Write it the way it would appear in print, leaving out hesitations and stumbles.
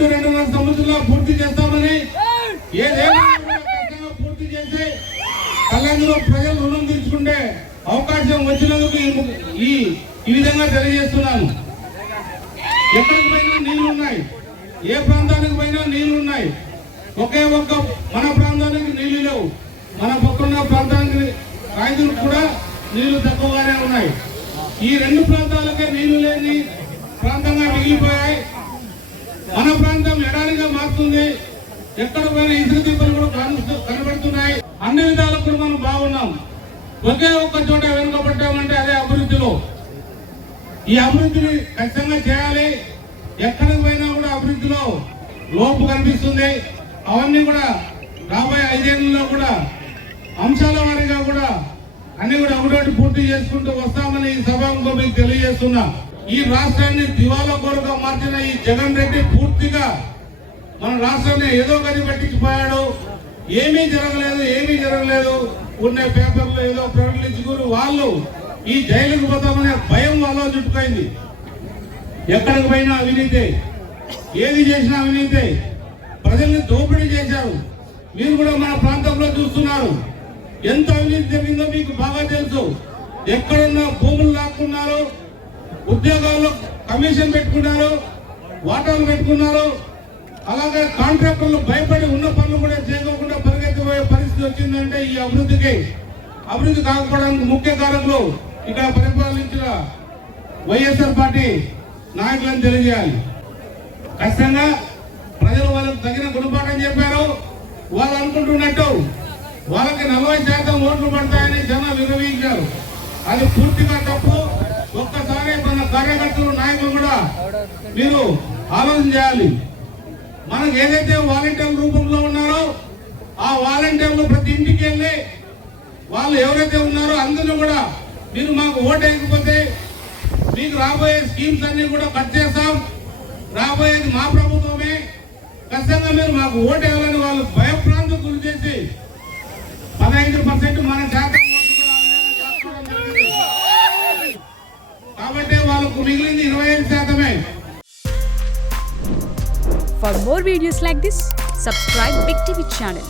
2-2.5 సంవత్సరాల్లో పూర్తి చేస్తామని ఏదేమైనా పూర్తి చేసి కళ్యాణంలో ప్రజలు రుణం తీర్చుకుంటే అవకాశం వచ్చినందుకు ఈ విధంగా తెలియజేస్తున్నాను. ఎక్కడికి పోయినా నీళ్లు ఉన్నాయి, ఏ ప్రాంతానికి పోయినా నీళ్లు ఉన్నాయి. ఒకే ఒక్క మన ప్రాంతానికి నీళ్లు లేవు, మన పక్కన ప్రాంతానికి రైతులకు కూడా నీళ్లు తక్కువగానే ఉన్నాయి. ఈ 2 ప్రాంతాలకే నీళ్లు లేని ప్రాంతంగా మిగిలిపోయాయి. మన ప్రాంతం ఎడారిగా మారుతుంది. ఎక్కడ పోయినా ఇసుక దిబ్బలు కూడా కనబడుతున్నాయి. అన్ని విధాలకు కూడా మనం బాగున్నాం. ఒకే ఒక్క చోట వెనుకబడ్డామంటే అదే అభివృద్ధిలో. ఈ అభివృద్ధిని ఖచ్చితంగా చేయాలి. ఎక్కడికి పోయినా కూడా అభివృద్ధిలో లోపు కనిపిస్తుంది. అవన్నీ కూడా రాబోయే 5 ఏళ్లలో కూడా అంశాల వారీగా కూడా అన్ని కూడా ఒకటి పూర్తి చేసుకుంటూ వస్తామని ఈ సభకు మీకు తెలియజేస్తున్నా. ఈ రాష్ట్రాన్ని దివాలా కోరుగా మార్చిన ఈ జగన్ రెడ్డి పూర్తిగా మన రాష్ట్రాన్ని ఏదో గది పట్టించిపోయాడు. ఏమీ జరగలేదు. ఉన్న పేపర్లు ఏదో ప్రకటించుకుని వాళ్ళు ఈ జైలుకు పోతామనే భయం వాళ్ళలో చుట్టుకోయింది. ఎక్కడికి పోయినా అవినీతి, ఏది చేసినా అవినీతి. ప్రజల్ని దోపిడీ చేశారు. మీరు కూడా మన ప్రాంతంలో చూస్తున్నారు. ఎంత అవినీతి జరిగిందో మీకు బాగా తెలుసు. ఎక్కడున్న భూములు లాక్కున్నారు, ఉద్యోగాల్లో కమిషన్ పెట్టుకున్నారు, వాటాలు పెట్టుకున్నారు. అలాగే కాంట్రాక్టర్లు భయపడి ఉన్న పనులు కూడా చేయకుండా పరిగెత్తిపోయే పరిస్థితి వచ్చిందంటే ఈ అభివృద్ధి కాకపోవడానికి ముఖ్య కారకులు ఇక్కడ పరిపాలించిన వైఎస్ఆర్ పార్టీ నాయకులను తెలియజేయాలి. ఖచ్చితంగా ప్రజలు వాళ్ళకు తగిన గుణపాఠం చెప్పారు. వాళ్ళు అనుకుంటున్నట్టు వాళ్ళకి 40% ఓట్లు పడతాయని జనం విరమించారు. అది పూర్తిగా తప్పు. ఒక్కసారి మన కార్యకర్తలు నాయకులు కూడా మీరు ఆలోచన చేయాలి. మనకు ఏదైతే వాలంటీర్ల రూపంలో ఉన్నారో ఆ వాలంటీర్లు ప్రతి ఇంటికి వెళ్ళి వాళ్ళు ఎవరైతే ఉన్నారో అందరూ కూడా మీరు మాకు ఓటు వేయకపోతే మీకు రాబోయే స్కీమ్స్ అన్ని కూడా కట్ చేస్తాం, రాబోయేది మా ప్రభుత్వమే, ఖచ్చితంగా మీరు మాకు ఓటు వేయాలని వాళ్ళు భయప్రాంతం గురి చేసి 15% మన శాతం కాబట్టి వాళ్ళకు మిగిలింది 25%. For more videos like this, subscribe Big TV channel.